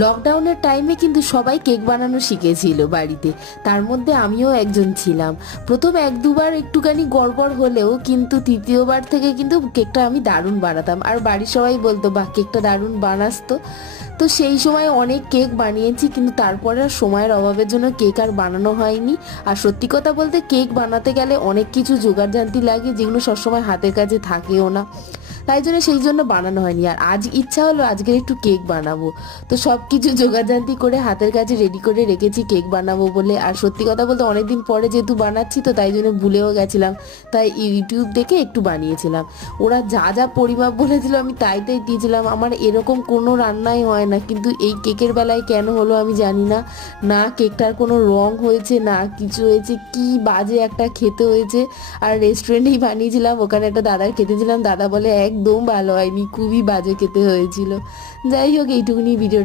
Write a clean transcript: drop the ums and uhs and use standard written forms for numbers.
লকডাউনের টাইমে কিন্তু সবাই কেক বানানো শিখেছিল বাড়িতে, তার মধ্যে আমিও একজন ছিলাম। প্রথম এক দুবার একটুখানি গড়বড় হলেও কিন্তু তৃতীয়বার থেকে কিন্তু কেকটা আমি দারুণ বানাতাম, আর বাড়ির সবাই বলতো বাহ কেকটা দারুণ বানাস তো। তো সেই সময় অনেক কেক বানিয়েছি, কিন্তু তারপরে আর সময়ের অভাবের জন্য কেক আর বানানো হয়নি। আর সত্যি কথা বলতে কেক বানাতে গেলে অনেক কিছু জোগাড়যন্ত্র লাগে, যেগুলো সবসময় হাতের কাছে থাকেও না, তাই জন্য সেই জন্য বানানো হয়নি। আর আজ ইচ্ছা হলো আজকে একটু কেক বানাবো, তো সব কিছু জোগাড়জান্তি করে হাতের কাছে রেডি করে রেখেছি কেক বানাবো বলে। আর সত্যি কথা বলতে অনেকদিন পরে যেহেতু বানাচ্ছি, তো তাই জন্য ভুলেও গেছিলাম, তাই ইউটিউব দেখে একটু বানিয়েছিলাম। ওরা যা যা পরিমাপ বলেছিল আমি তাই তাই দিয়েছিলাম। আমার এরকম কোনো রান্নাই হয় না, কিন্তু এই কেকের বেলায় কেন হলো আমি জানি না। না কেকটার কোনো রং হয়েছে না কিছু হয়েছে, কি বাজে একটা খেতে হয়েছে। আর রেস্টুরেন্টেই বানিয়েছিলাম, ওখানে একটা দাদার খেতেছিলাম, দাদা বলে একদম ভালো হয়নি, খুবই বাজে খেতে হয়েছিল। যাই হোক, এইটুকুনি ভিডিও।